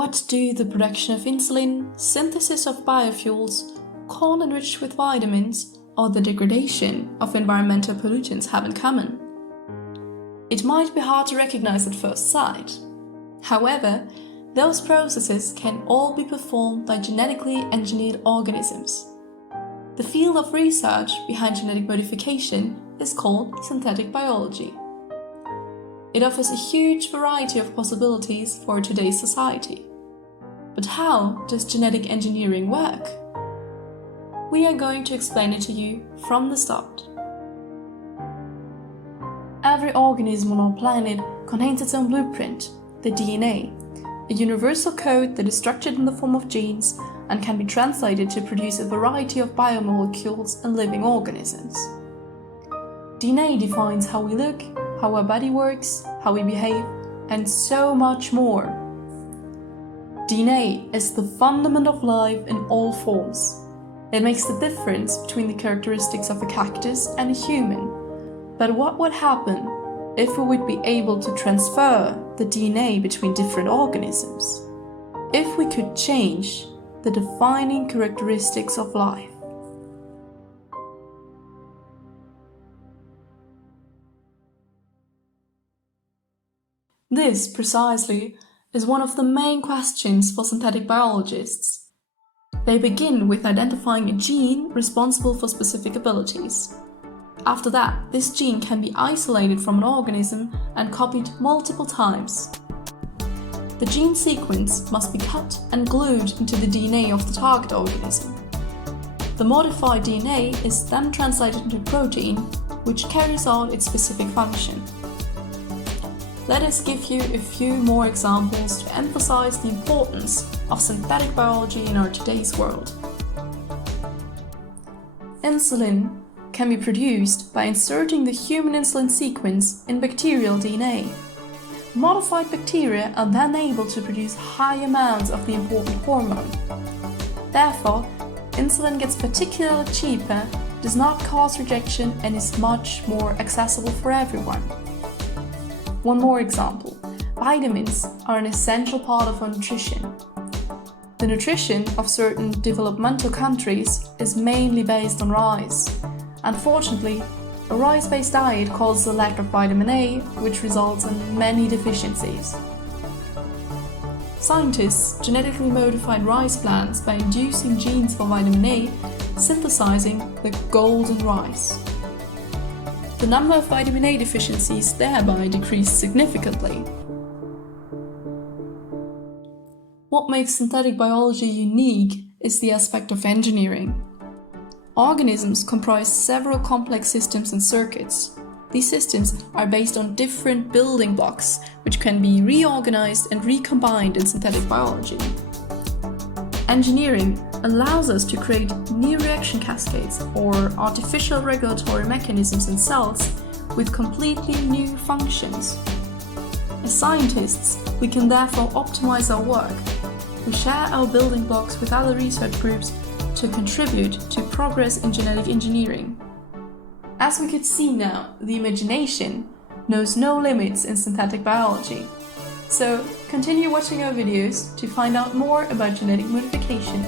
What do the production of insulin, synthesis of biofuels, corn enriched with vitamins, or the degradation of environmental pollutants have in common? It might be hard to recognize at first sight. However, those processes can all be performed by genetically engineered organisms. The field of research behind genetic modification is called synthetic biology. It offers a huge variety of possibilities for today's society. But how does genetic engineering work? We are going to explain it to you from the start. Every organism on our planet contains its own blueprint, the DNA, a universal code that is structured in the form of genes and can be translated to produce a variety of biomolecules in living organisms. DNA defines how we look, how our body works, how we behave, and so much more. DNA is the fundament of life in all forms. It makes the difference between the characteristics of a cactus and a human. But what would happen if we would be able to transfer the DNA between different organisms? If we could change the defining characteristics of life? This, precisely, is one of the main questions for synthetic biologists. They begin with identifying a gene responsible for specific abilities. After that, this gene can be isolated from an organism and copied multiple times. The gene sequence must be cut and glued into the DNA of the target organism. The modified DNA is then translated into a protein, which carries out its specific function. Let us give you a few more examples to emphasize the importance of synthetic biology in our today's world. Insulin can be produced by inserting the human insulin sequence in bacterial DNA. Modified bacteria are then able to produce high amounts of the important hormone. Therefore, insulin gets particularly cheaper, does not cause rejection, and is much more accessible for everyone. One more example. Vitamins are an essential part of our nutrition. The nutrition of certain developmental countries is mainly based on rice. Unfortunately, a rice-based diet causes a lack of vitamin A, which results in many deficiencies. Scientists genetically modified rice plants by inducing genes for vitamin A, synthesizing the golden rice. The number of vitamin A deficiencies thereby decreased significantly. What makes synthetic biology unique is the aspect of engineering. Organisms comprise several complex systems and circuits. These systems are based on different building blocks, which can be reorganized and recombined in synthetic biology. Engineering allows us to create new reaction cascades or artificial regulatory mechanisms in cells with completely new functions. As scientists, we can therefore optimize our work. We share our building blocks with other research groups to contribute to progress in genetic engineering. As we could see now, the imagination knows no limits in synthetic biology. So continue watching our videos to find out more about genetic modification.